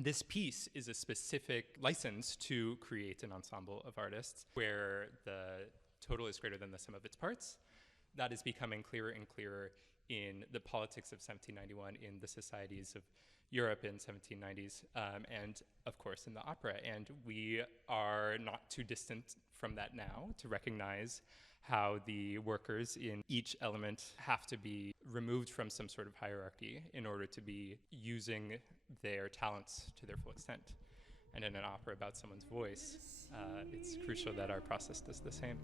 This piece is a specific license to create an ensemble of artists where the total is greater than the sum of its parts. That is becoming clearer and clearer in the politics of 1791, in the societies of Europe in 1790s, and of course in the opera. And we are not too distant from that now to recognize how the workers in each element have to be removed from some sort of hierarchy in order to be using their talents to their full extent. And in an opera about someone's voice, it's crucial that our process does the same.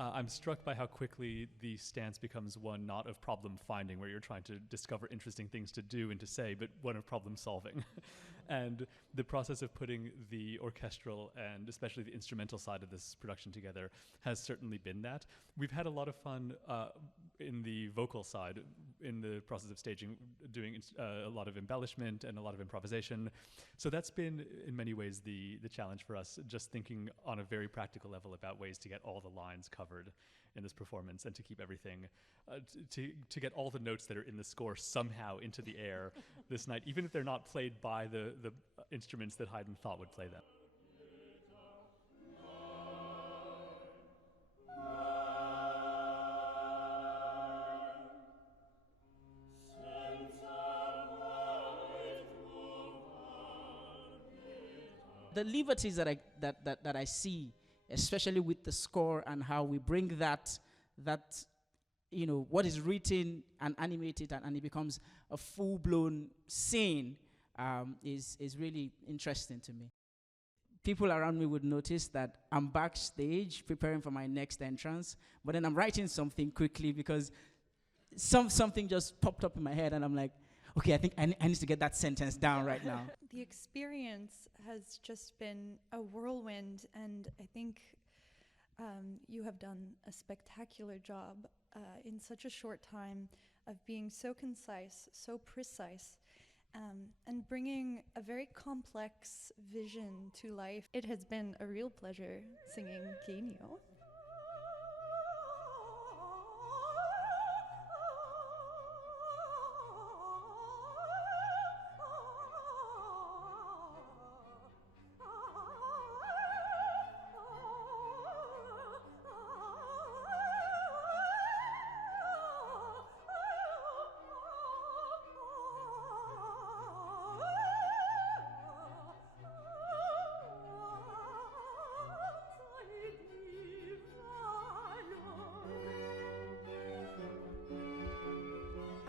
I'm struck by how quickly the stance becomes one not of problem finding, where you're trying to discover interesting things to do and to say, but one of problem solving. And the process of putting the orchestral and especially the instrumental side of this production together has certainly been that. We've had a lot of fun in the vocal side, in the process of staging, doing a lot of embellishment and a lot of improvisation. So that's been, in many ways, the challenge for us, just thinking on a very practical level about ways to get all the lines covered in this performance and to keep everything, to get all the notes that are in the score somehow into the air this night, even if they're not played by the instruments that Haydn thought would play them. The liberties that I see, especially with the score and how we bring that what is written and animated and it becomes a full-blown scene, is really interesting to me. People around me would notice that I'm backstage preparing for my next entrance, but then I'm writing something quickly because something just popped up in my head and I'm like, okay, I think I need to get that sentence down right now. The experience has just been a whirlwind, and I think you have done a spectacular job in such a short time of being so concise, so precise, and bringing a very complex vision to life. It has been a real pleasure singing Genio.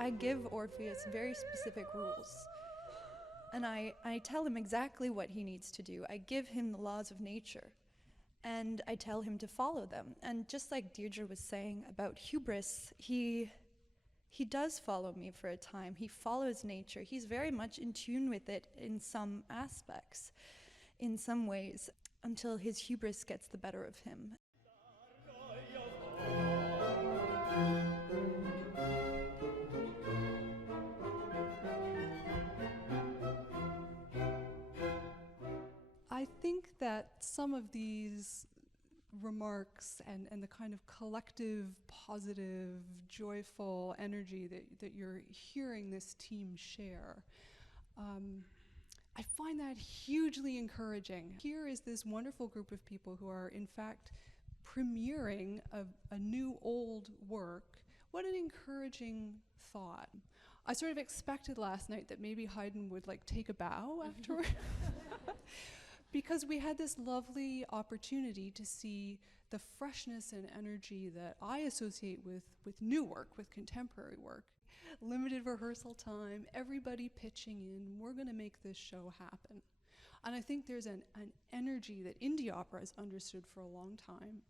I give Orpheus very specific rules, and I tell him exactly what he needs to do. I give him the laws of nature, and I tell him to follow them. And just like Deirdre was saying about hubris, he does follow me for a time. He follows nature. He's very much in tune with it in some aspects, in some ways, until his hubris gets the better of him. I think that some of these remarks and the kind of collective, positive, joyful energy that you're hearing this team share, I find that hugely encouraging. Here is this wonderful group of people who are, in fact, premiering a new old work. What an encouraging thought. I sort of expected last night that maybe Haydn would take a bow afterward. Because we had this lovely opportunity to see the freshness and energy that I associate with new work, with contemporary work. Limited rehearsal time, everybody pitching in, we're gonna make this show happen. And I think there's an energy that indie opera has understood for a long time.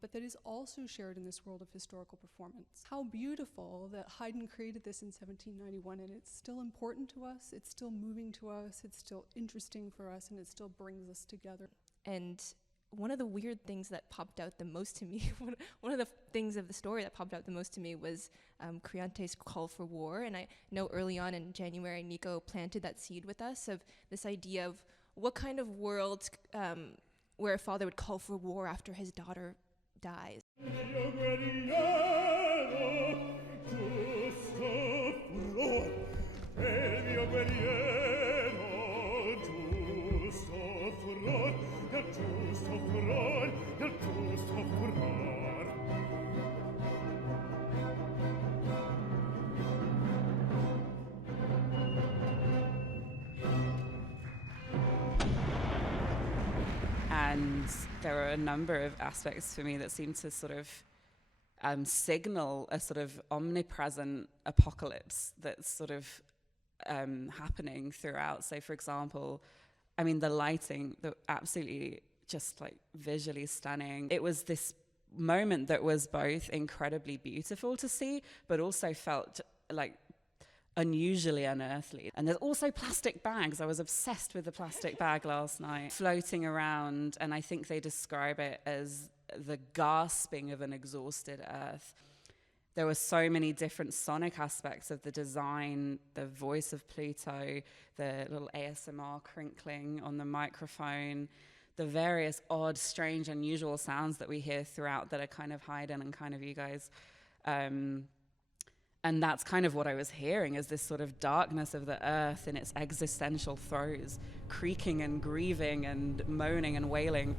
but that is also shared in this world of historical performance. How beautiful that Haydn created this in 1791, and it's still important to us, it's still moving to us, it's still interesting for us, and it still brings us together. And one of the weird things that popped out the most to me, one of the things of the story that popped out the most to me was Creonte's call for war. And I know early on in January, Nico planted that seed with us of this idea of what kind of world where a father would call for war after his daughter dies. And there are a number of aspects for me that seem to sort of signal a sort of omnipresent apocalypse that's sort of happening throughout. So, for example, I mean, the lighting, absolutely just like visually stunning. It was this moment that was both incredibly beautiful to see, but also felt like unusually unearthly. And there's also plastic bags. I was obsessed with the plastic bag last night, floating around, and I think they describe it as the gasping of an exhausted earth. There were so many different sonic aspects of the design, the voice of Pluto, the little ASMR crinkling on the microphone, the various odd, strange, unusual sounds that we hear throughout that are kind of Haydn and kind of you guys. And that's kind of what I was hearing, is this sort of darkness of the earth in its existential throes, creaking and grieving and moaning and wailing.